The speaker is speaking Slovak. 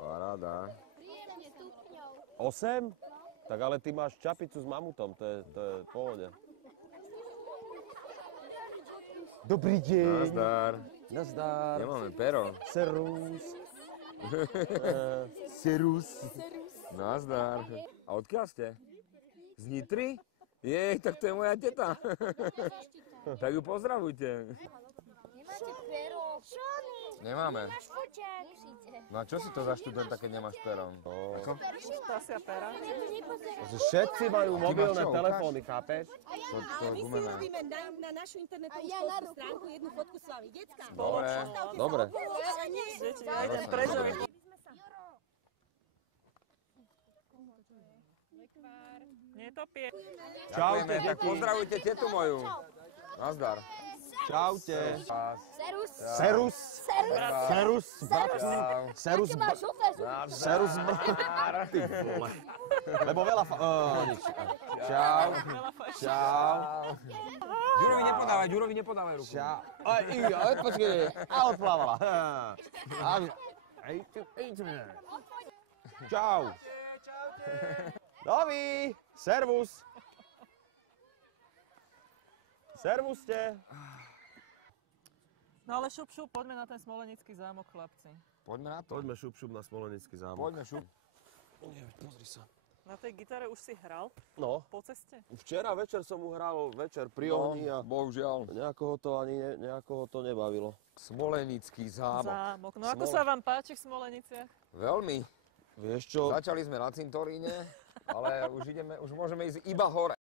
Paráda. 8? Tak ale ty máš čapicu s mamutom, to je v pohode. Dobrý deň. Nazdar. Nazdar. Nemáme pero. Serus. Serus. Nazdar. A odkiaľ ste? Z Nitry? Jej, tak to je moja teta. Tak ju pozdravujte. Nemáte pero. Nemáme. Musíte. No a čo si to za študenta, keď nemáš pero? Ako? Stasia pera. Všetci majú mobilné telefóny, chápeš? To My si gumené. urobíme na našu internetovú stránku jednu fotku s vami. Decka, Dobre. Dobre. Deti, ja idem preč. Netopie. Ďakujeme, tak pozdravujte tetu moju. Nazdar. Čaute. Serus. Serus. Serus. Serus. Serus. Ty vole. Lebo veľa nič. Čau. Čau. Ďurovi nepodávaj ruku. Čau. Počkej. A odplávala. Čau. Novi. Servus. Servuste. No ale šup, poďme na ten smolenický zámok, chlapci. Poďme na to. Poďme šup na Smolenický zámok. Poďme šup. Pozri sa. Na tej gitare už si hral No, po ceste? včera večer som mu hral pri ohni a bohužiaľ. nejako ho to nebavilo. Smolenický zámok. Zámok. No ako sa vám páči v Smoleniciach? Veľmi. Vieš čo? Začali sme na cintoríne, ale už môžeme ísť iba hore.